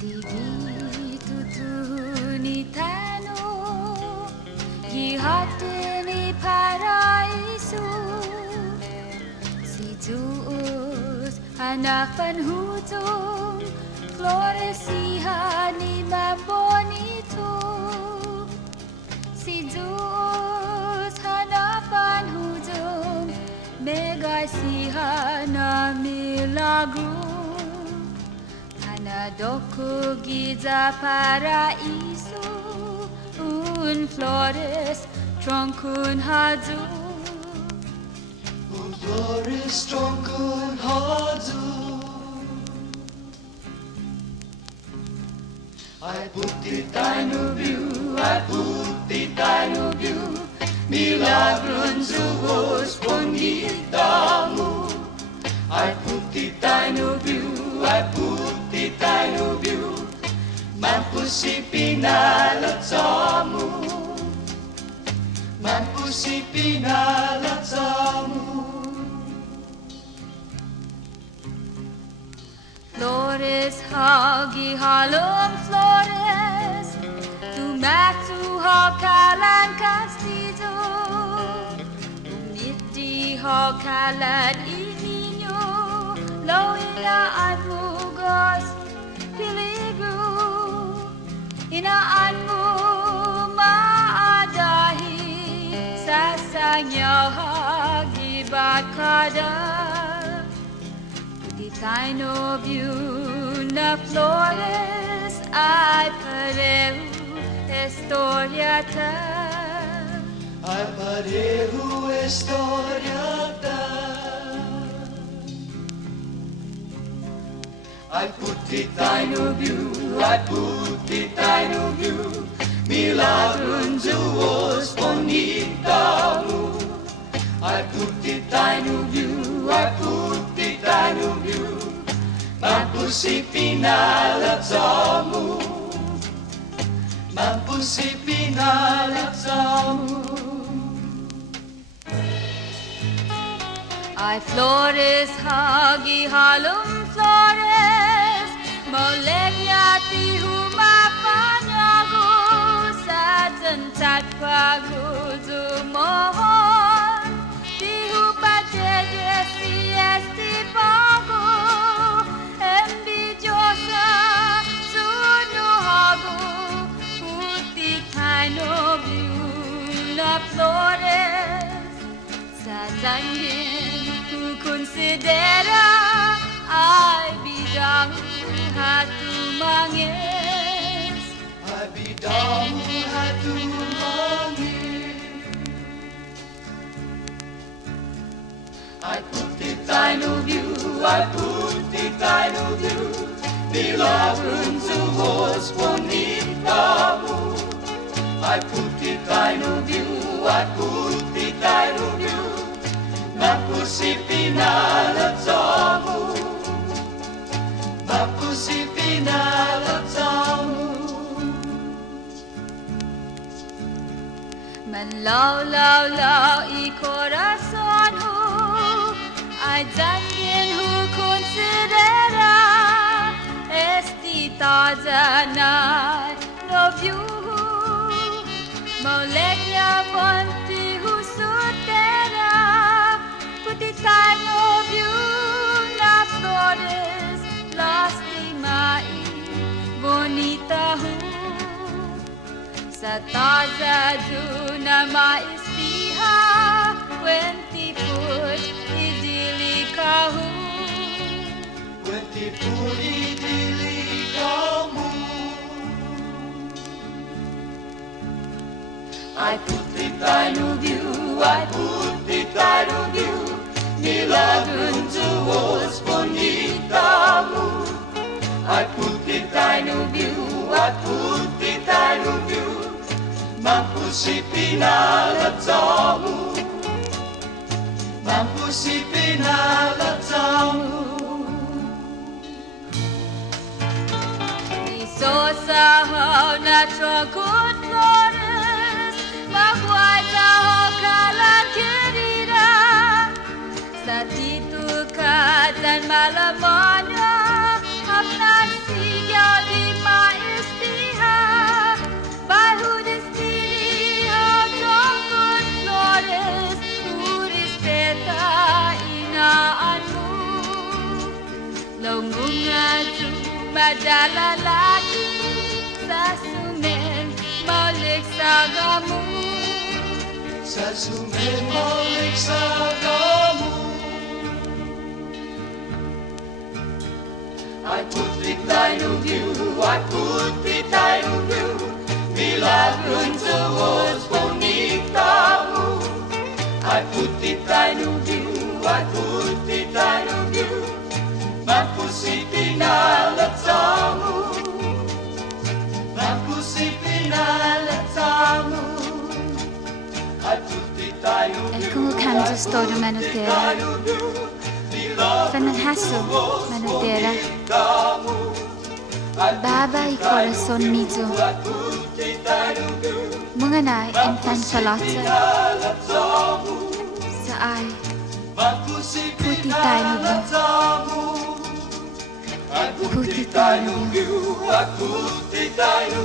Tibitutunitano Gihatini paraiso Si Diyos hanapan hutong Floresihan ni Mambonito Si Diyos hanapan hutong Megasihan na milagro Hanadoko giza paraiso Un flores troncun hadu Un flores troncun hadu Ai putita no viu, ai putita no viu Milagron suos pongitamu Ai putita no viu, ai putita no viu Mampu si pinalat samu Mampu si pinalat samu Flores hagi halong flores Tumatu hakalan castizo Umiti hakalan ininyo Loina admugos piligro Inaan mo maadahi Sasangyaw hagibakada The kind of you na flores Ay pareho historiata Ai pareho historiata Ai putita no viu, ai putita no viu Milagron Diyos bonitamu Ai putita no viu, ai putita no viu Mampu si pinalat samu Mampu si pinalat samu Ay flores hagi halong flores Molegnya ti humapanyago Sa tentat pagudumohon Ti hupatede si esti pago Envidiosa sunuhago Putitano na flores Sa dangin ku considera Ay bidang hatumangis Ai bidamu hatumangis Ai putita no viu, ai putita no viu Milagron Diyos bonitamu Ai putita no viu, ai putita no viu Mampu si pinalat samu Mampu si pinalat samu Manlaw-law-law i corazon ho Ay dangin ho considera Esti tazanan love you Molegnya ponti husutera Putitan love you na flores Lastimai bonita ho Sa taza na maispiha Wenti put idilikahu Wenti puri dili kamu Ai putita no viu, ai putita no viu Milagron Diyos bonitamu Ai putita no viu, ai putita no viu Mampu si pinalat samu Mampu si pinalat samu Isosahaw na troncon flores Magway taho kalan querida Sa titukat dan malamanya Hapnas sigaw di madala lagi sa sumen maulik sa gamu. Sa sumemalik sa damo. Ay puti tayo view, ay puti tayo view, nilagun tuwos bonita mo. Ay puti tayo view, ay puti tayo view, magpusi pinalat sa mo, magpusi pinalat sa mo. Kung Kansas todo manutera, fananhaso manutera, baba y corazón mizo, mga na infan salata, sa ay, puti tayo puti tayo.